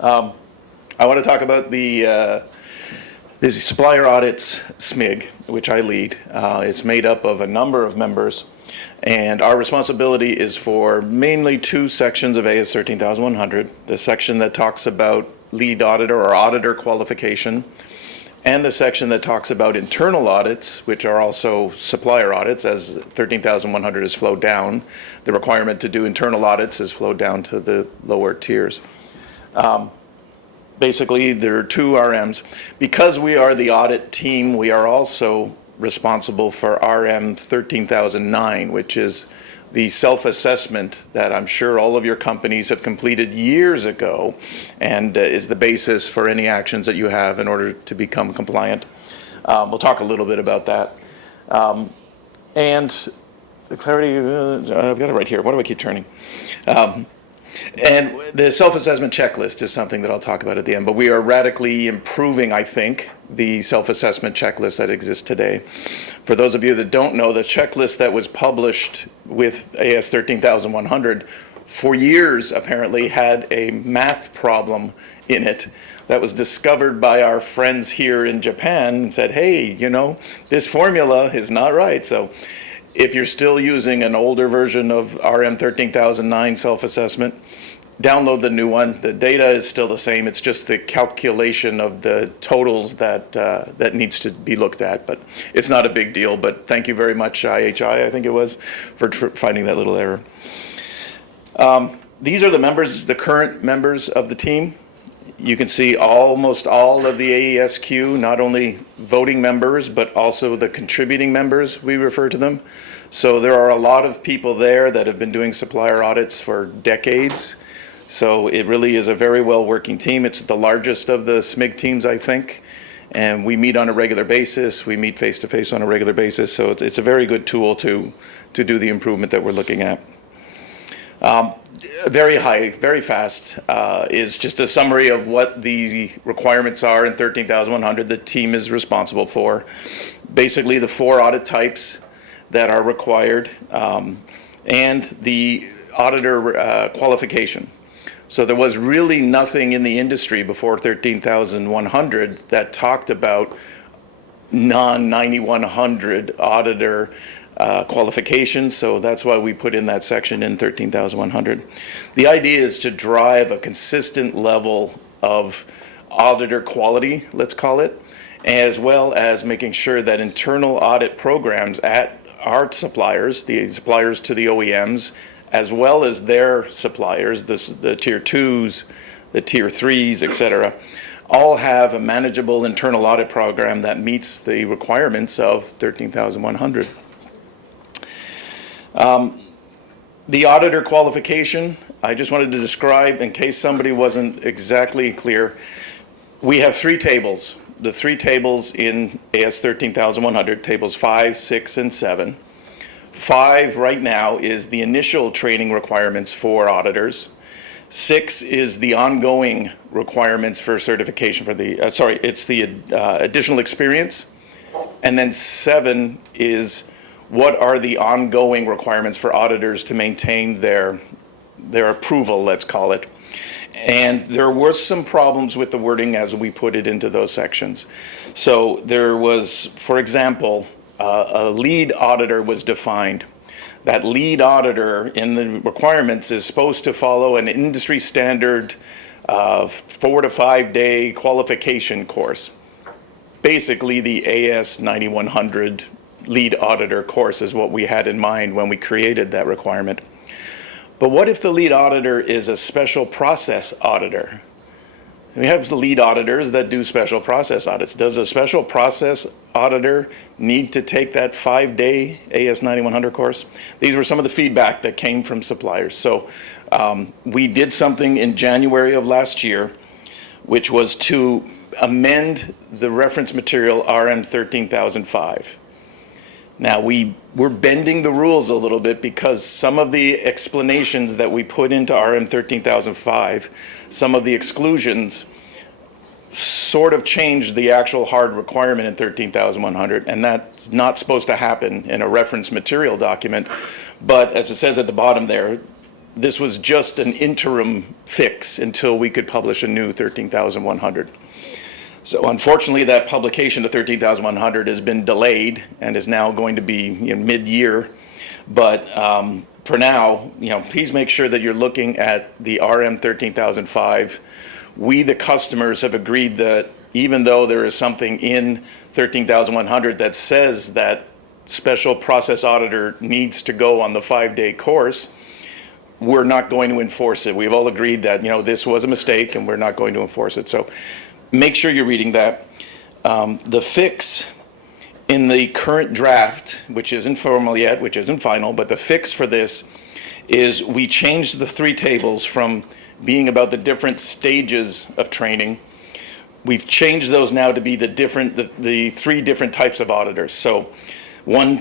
I want to talk about the Supplier Audits SMIG, which I lead. It's made up of a number of members, and our responsibility is for mainly two sections of AS 13100, the section that talks about lead auditor or auditor qualification, and the section that talks about internal audits, which are also supplier audits. As 13,100 is flowed down, the requirement to do internal audits is flowed down to the lower tiers. Basically, there are two RMs. Because we are the audit team, we are also responsible for RM13009, which is the self-assessment that I'm sure all of your companies have completed years ago and is the basis for any actions that you have in order to become compliant. We'll talk a little bit about that. And the clarity, I've got it right here. Why do I keep turning? And the self-assessment checklist is something that I'll talk about at the end, but we are radically improving, I think, the self-assessment checklist that exists today. For those of you that don't know, the checklist that was published with AS 13100 for years apparently had a math problem in it that was discovered by our friends here in Japan and said, hey, you know, this formula is not right. So if you're still using an older version of RM13009 self-assessment, download the new one. The data is still the same. It's just the calculation of the totals that that needs to be looked at. But it's not a big deal. But thank you very much, IHI, I think it was, for finding that little error. These are the members, the current members of the team. You can see almost all of the AESQ, not only voting members, but also the contributing members, we refer to them. So there are a lot of people there that have been doing supplier audits for decades. So it really is a very well working team. It's the largest of the SMIG teams, I think. And we meet on a regular basis. We meet face to face on a regular basis. So it's a very good tool to do the improvement that we're looking at. Very high, very fast is just a summary of what the requirements are in 13,100 the team is responsible for. Basically the 4 audit types that are required and the auditor qualification. So there was really nothing in the industry before 13,100 that talked about non-9100 auditor qualifications, so that's why we put in that section in 13,100. The idea is to drive a consistent level of auditor quality, let's call it, as well as making sure that internal audit programs at our suppliers, the suppliers to the OEMs, as well as their suppliers, the tier 2s, the tier 3s, etc., all have a manageable internal audit program that meets the requirements of 13,100. The auditor qualification, I just wanted to describe in case somebody wasn't exactly clear. We have 3 tables. The 3 tables in AS 13100, tables 5, 6, and 7. 5 right now is the initial training requirements for auditors. 6 is the ongoing requirements for certification for the, it's the additional experience. And then 7 is what are the ongoing requirements for auditors to maintain their approval, let's call it. And there were some problems with the wording as we put it into those sections. So there was, for example, a lead auditor was defined. That lead auditor in the requirements is supposed to follow an industry standard 4 to 5 day qualification course. Basically the AS 9100 lead auditor course is what we had in mind when we created that requirement. But what if the lead auditor is a special process auditor? We have the lead auditors that do special process audits. Does a special process auditor need to take that 5-day AS 9100 course? These were some of the feedback that came from suppliers. So we did something in January of last year, which was to amend the reference material RM13005. Now we're bending the rules a little bit because some of the explanations that we put into RM13005, some of the exclusions sort of changed the actual hard requirement in 13,100, and that's not supposed to happen in a reference material document. But as it says at the bottom there, this was just an interim fix until we could publish a new 13,100. So unfortunately, that publication of 13,100 has been delayed and is now going to be mid-year. But for now, please make sure that you're looking at the RM13005. We, the customers, have agreed that even though there is something in 13,100 that says that special process auditor needs to go on the 5-day course, we're not going to enforce it. We've all agreed that, this was a mistake and we're not going to enforce it. So make sure you're reading that. The fix in the current draft, which isn't formal yet, which isn't final, but the fix for this is we changed the 3 tables from being about the different stages of training. We've changed those now to be the 3 different types of auditors. So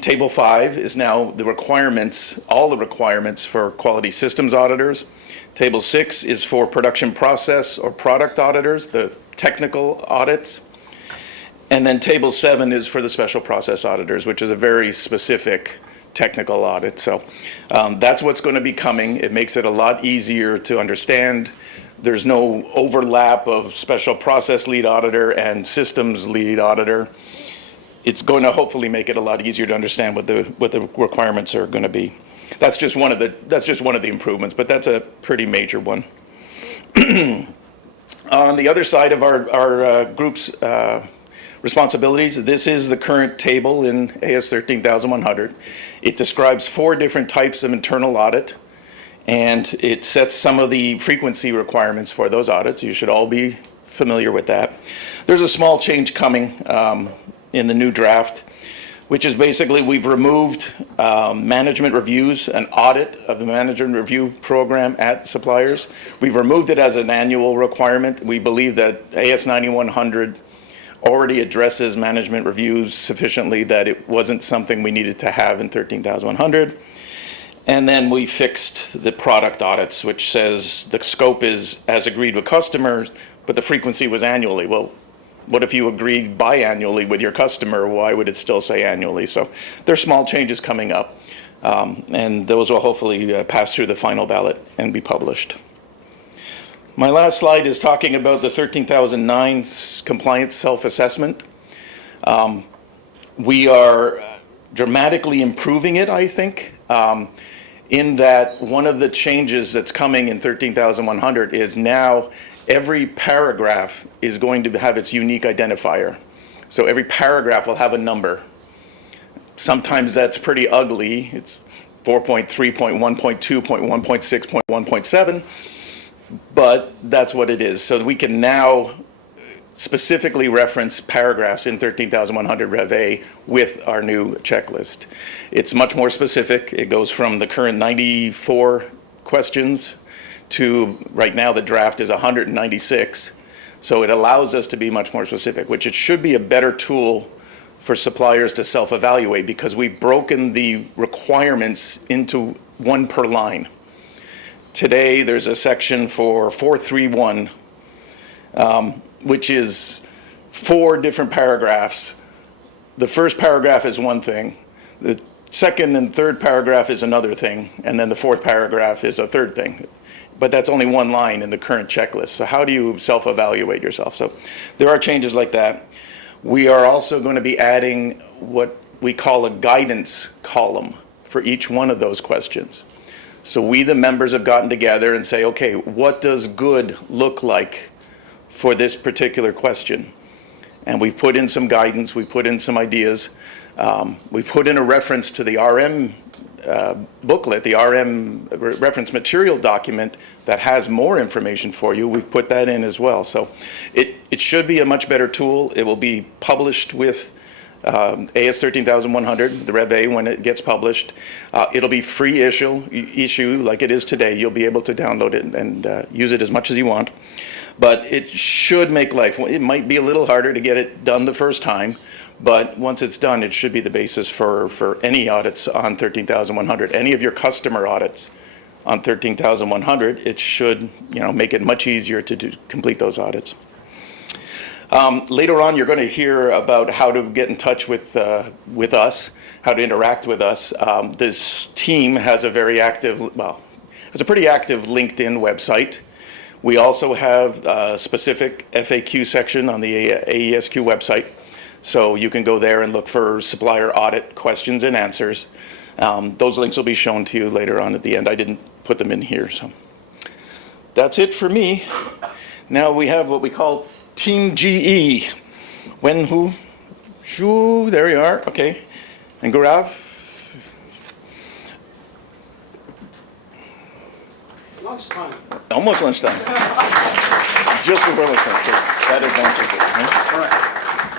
table 5 is now the requirements, all the requirements for quality systems auditors. Table 6 is for production process or product auditors, the technical audits. And then table 7 is for the special process auditors, which is a very specific technical audit. So that's what's going to be coming. It makes it a lot easier to understand. There's no overlap of special process lead auditor and systems lead auditor. It's going to hopefully make it a lot easier to understand what the requirements are going to be. That's just one of the improvements, but that's a pretty major one. On the other side of our group's responsibilities, this is the current table in AS 13100. It describes 4 different types of internal audit, and it sets some of the frequency requirements for those audits. You should all be familiar with that. There's a small change coming in the new draft, which is basically we've removed management reviews, an audit of the management review program at suppliers. We've removed it as an annual requirement. We believe that AS 9100 already addresses management reviews sufficiently that it wasn't something we needed to have in 13,100. And then we fixed the product audits, which says the scope is as agreed with customers, but the frequency was annually. Well, what if you agreed biannually with your customer? Why would it still say annually? So there's small changes coming up, and those will hopefully pass through the final ballot and be published. My last slide is talking about the 13,009 compliance self-assessment. We are dramatically improving it, I think, in that one of the changes that's coming in 13,100 is now every paragraph is going to have its unique identifier. So every paragraph will have a number. Sometimes that's pretty ugly. It's 4.3.1.2.1.6.1.7. But that's what it is. So we can now specifically reference paragraphs in 13,100 Rev A with our new checklist. It's much more specific. It goes from the current 94 questions to right now the draft is 196. So it allows us to be much more specific, which it should be a better tool for suppliers to self-evaluate because we've broken the requirements into 1 per line. Today, there's a section for 431, which is 4 different paragraphs. The first paragraph is one thing. The second and third paragraph is another thing. And then the 4th paragraph is a third thing. But that's only 1 line in the current checklist. So how do you self-evaluate yourself? So there are changes like that. We are also going to be adding what we call a guidance column for each one of those questions. So we, the members, have gotten together and say, okay, what does good look like for this particular question? And we put in some guidance, we put in some ideas. We put in a reference to the RM booklet, the RM reference material document that has more information for you. We've put that in as well. So it should be a much better tool. It will be published with AS 13100, the Rev A, when it gets published. It'll be free issue like it is today. You'll be able to download it and use it as much as you want. But it should make life, it might be a little harder to get it done the first time, but once it's done, it should be the basis for any audits on 13,100. Any of your customer audits on 13,100, it should make it much easier to complete those audits. Later on, you're going to hear about how to get in touch with us, how to interact with us. This team has a very active, It's a pretty active LinkedIn website. We also have a specific FAQ section on the AESQ website. So you can go there and look for supplier audit questions and answers. Those links will be shown to you later on at the end. I didn't put them in here, so. That's it for me. Now we have what we call Team GE. When, who? Shoo, there you are, okay. And Gaurav? Lunchtime. Almost lunchtime. Just before lunchtime, so that advances it. Huh? All right.